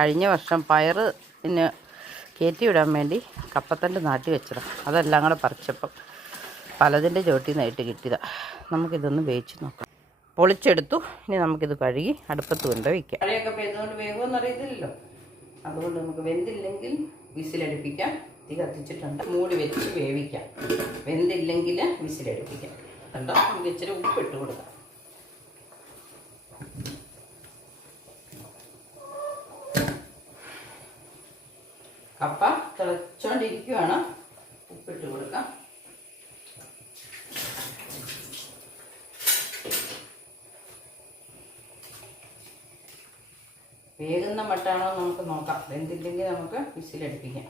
കഴിഞ്ഞ വർഷം പയറിന് കയറ്റി വിടാൻ വേണ്ടി കപ്പത്തണ്ട് നാട്ടി വെച്ചതാണ്. അതെല്ലാം കൂടെ പറിച്ചപ്പം പലതിൻ്റെ ചോട്ടിൽ നിന്നായിട്ട് കിട്ടിയതാണ്. നമുക്കിതൊന്ന് വേവിച്ച് നോക്കാം. പൊളിച്ചെടുത്തു. ഇനി നമുക്കിത് കഴുകി അടുപ്പത്ത് കൊണ്ട് വയ്ക്കാം. കറിയൊക്കെ എന്തുകൊണ്ട് വേഗമെന്ന് അറിയത്തില്ലല്ലോ, അതുകൊണ്ട് നമുക്ക് വെന്തില്ലെങ്കിൽ വിസിലടുപ്പിക്കാം. തീ കത്തിച്ചിട്ടുണ്ട്, മൂടി വെച്ച് വേവിക്കാം. വെന്തില്ലെങ്കിൽ വിസിലടുപ്പിക്കാം. കണ്ടോ, നമുക്ക് ഇച്ചിരി ഉപ്പിട്ട് കൊടുക്കാം. കപ്പ തിളച്ചോണ്ടിരിക്കുകയാണ്, ഉപ്പിട്ട് കൊടുക്കാം. വേകുന്ന മട്ടാണോ നമുക്ക് നോക്കാം. വെന്തില്ലെങ്കിൽ നമുക്ക് വിസിലടുപ്പിക്കാം.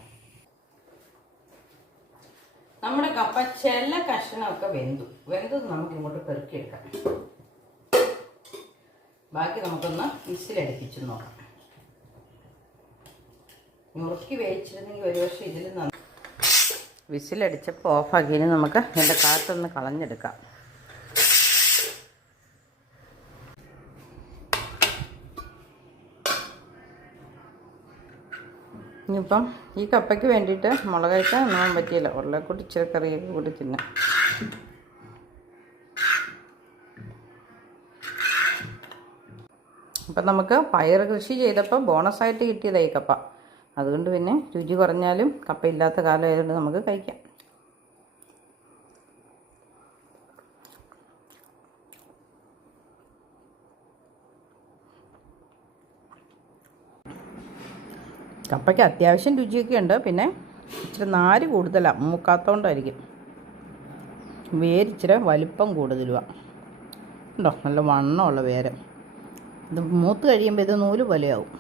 നമ്മുടെ കപ്പ ചില കഷ്ണമൊക്കെ വെന്തത് നമുക്ക് ഇങ്ങോട്ട് പെറുക്കിയെടുക്കാം. ബാക്കി നമുക്കൊന്ന് വിസിലടുപ്പിച്ച് നോക്കാം. നുറുക്കി വേവിച്ചിരുന്നെങ്കിൽ ഒരു പക്ഷേ ഇതിൽ വിസിലടിച്ചപ്പോൾ ഓഫാക്കിയതിന് നമുക്ക് ഇതിൻ്റെ കാറ്റൊന്ന് കളഞ്ഞെടുക്കാം. ഇനിയിപ്പം ഈ കപ്പയ്ക്ക് വേണ്ടിയിട്ട് മുളക് കഴിക്കാൻ ഒന്നും പറ്റിയില്ല. ഉരുളക്കൂട്ടി ഇച്ചിരി കറിയൊക്കെ കൂടി തിന്നാം. അപ്പം നമുക്ക് പയർ കൃഷി ചെയ്തപ്പോൾ ബോണസായിട്ട് കിട്ടിയതായി കപ്പ. അതുകൊണ്ട് പിന്നെ രുചി കുറഞ്ഞാലും കപ്പയില്ലാത്ത കാലം ആയതുകൊണ്ട് നമുക്ക് കഴിക്കാം. കപ്പയ്ക്ക് അത്യാവശ്യം രുചിയൊക്കെ ഉണ്ട്. പിന്നെ ഇച്ചിരി നാര് കൂടുതലാണ്, മൂക്കാത്തതുകൊണ്ടായിരിക്കും. വേരിച്ചിരി വലിപ്പം കൂടുതലുമാണ്. ഉണ്ടോ, നല്ല വണ്ണമുള്ള വേര്. ഇത് മൂത്ത് കഴിയുമ്പോൾ ഇത് നൂല് പോലെയാവും.